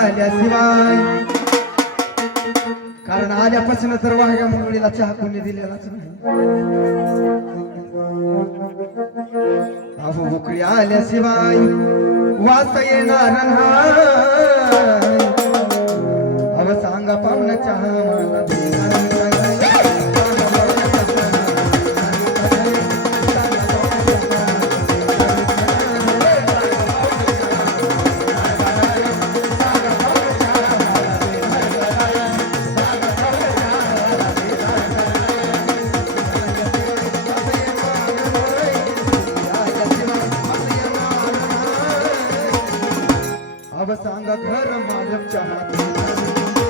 झाल्याशिवाय कारण आल्यापासून तर वाघ्या मंडळीला चहा कोणी दिलेलाच नाही. भाऊ आल्याशिवाय वाच येणार नाही. अव सांगा पाहुणा चहा मला अब सांगा घर मालक चहा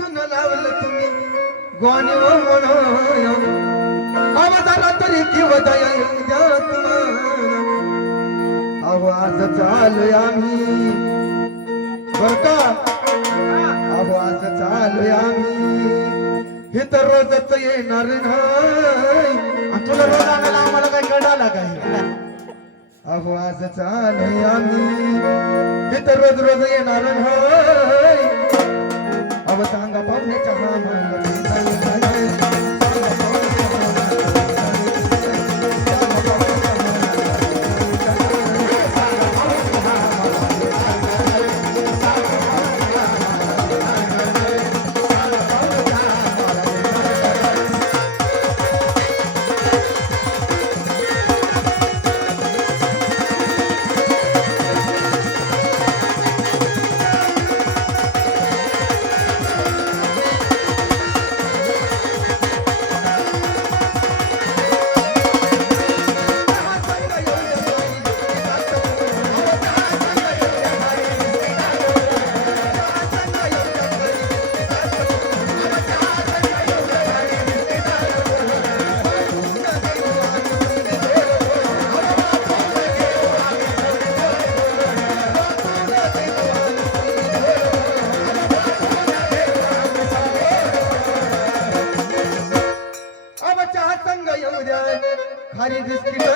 आव्हानापासून लावलं तुम्ही. गोणी म्हणून आवाजाला तरी किंवा दया येऊ द्या तुम्हाला. आवाज चालू आम्ही. बर का? आवाज चालू आम्ही. हे तर रोजच येणार नाही. आणि तुला रोज आणायला आम्हाला काय कळाला काय आवाज चालू आम्ही. हे तर रोज रोज येणार नाही. सांगा पाहुण्याच्या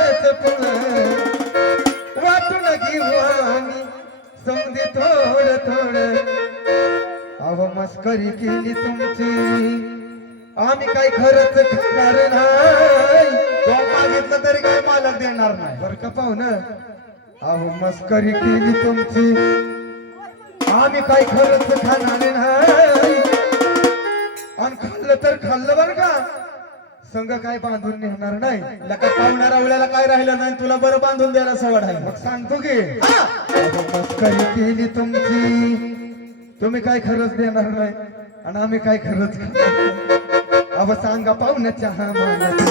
बिस्किटाचं पुण वाटून घेऊ आम्ही समजे थोडं थोडं. अव मस्करी केली तुमची. आम्ही काय खरंच खाणार नाही. तो मागितलं तरी काय मालक देणार नाही. बर का पाहुणं अहो मस्करी केली तुमची. आम्ही काय खरंच खाणार नाही. आणि खाल्लं तर खाल्लं बर का? संघ काय बांधून नेणार नाही? लका पाहुण्याला वेळेला काय राहिलं नाही तुला बरं बांधून द्यायला सवड आहे. मग सांगतो की मस्करी केली तुमची तुम्ही काय खरंच देणार नाही आणि आम्ही काय खरंच खाणार सांगा पाहुण्याच्या हा मानाची.